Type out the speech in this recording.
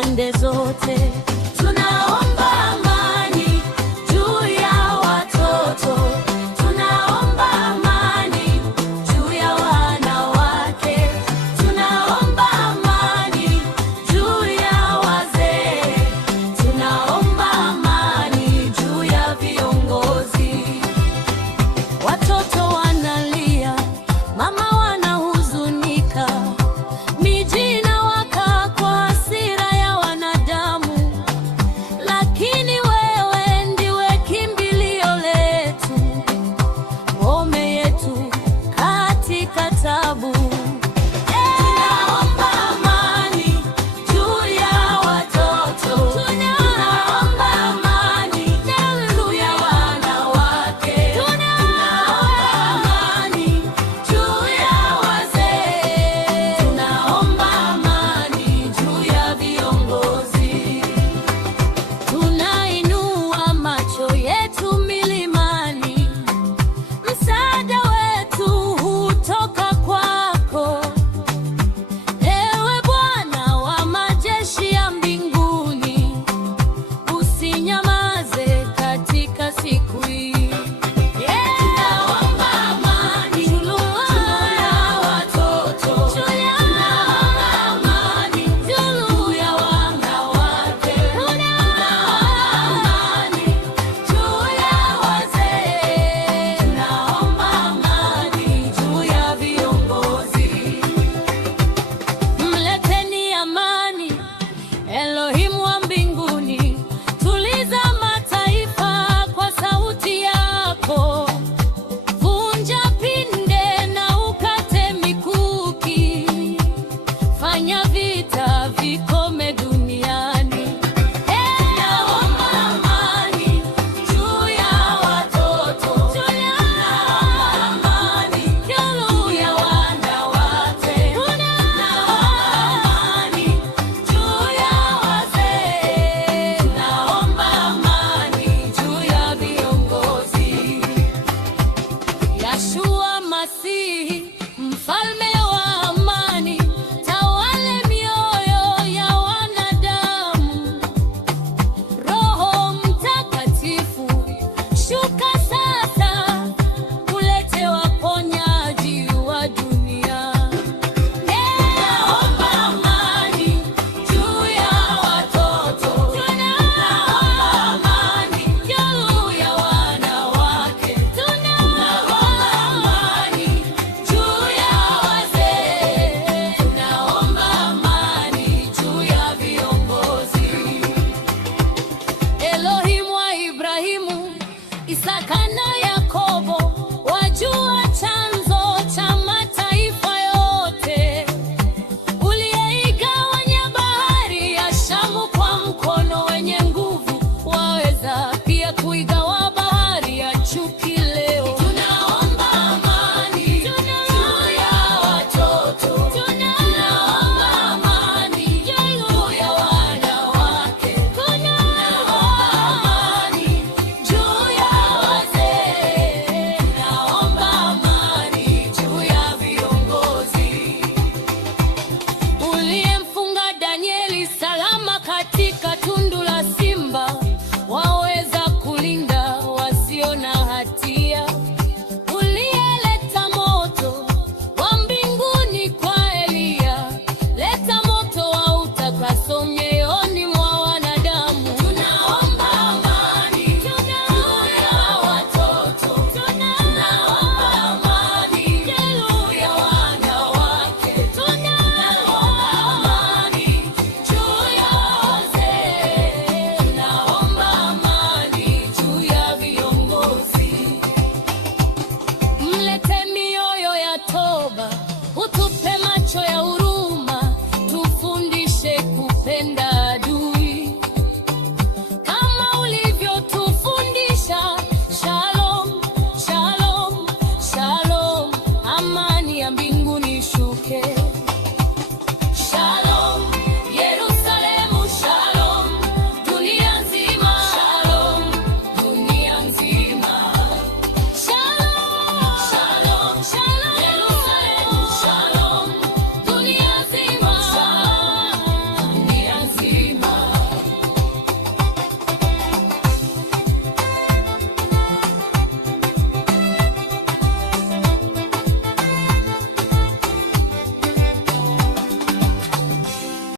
pande zote. Tunaomba amani juu ya watoto, tunaomba amani juu ya wanawake, tunaomba amani juu ya wazee, tunaomba amani juu ya viongozi. Watoto wanalia, mama wanahuzunika, miji inawaka kwa hasira ya wanadamu, lakini wewe ndiwe kimbilio letu, ngome yetu katika taabu. Tunaomba amani juu ya watoto, tunaomba amani juu ya wanawake, tunaomba amani juu ya wazee, tunaomba amani juu ya viongozi. Tunainua macho yetu milimani, msaada wetu hutoka kwako, ewe Bwana wa majeshi ya mbinguni, usinyamaze katika siku hii. Tunaomba amani juu ya watoto, tunaomba amani juu ya wanawake, tunaomba amani juu ya wazee, tunaomba amani juu ya viongozi. Mleteni amani, Elohim wa mbinguni, tuliza mataifa kwa sauti yako. Vunja pinde na ukate mikuki, fanya vita vikome duniani. Tunaomba amani juu ya watoto, tunaomba amani juu ya wanawake, tunaomba amani juu ya wazee, tunaomba amani juu ya viongozi. Yeshua Masihi, mfalme wa amani, tawale mioyo ya wanadamu. Roho Mtakatifu, shuka sasa, ulete waponyaji wa dunia. Tunaomba amani juu ya watoto, tunaomba amani juu ya wanawake, tunaomba amani juu ya wazee, tunaomba amani juu ya viongozi. Elohim wa Ibrahimu, Isaka na Yakobo, wajua chanzo cha mataifa yote. Uliyeigawanya bahari ya Shamu kwa mkono wenye nguvu, waweza pia kuigawa bahari ya chuki leo. Tunaomba amani juu ya watoto, tunaomba amani juu ya wanawake, tunaomba amani juu ya wazee, tunaomba amani juu ya viongozi. Uliyemfunga Danieli salama katika tundu la simba, waweza kulinda wasio na hatia.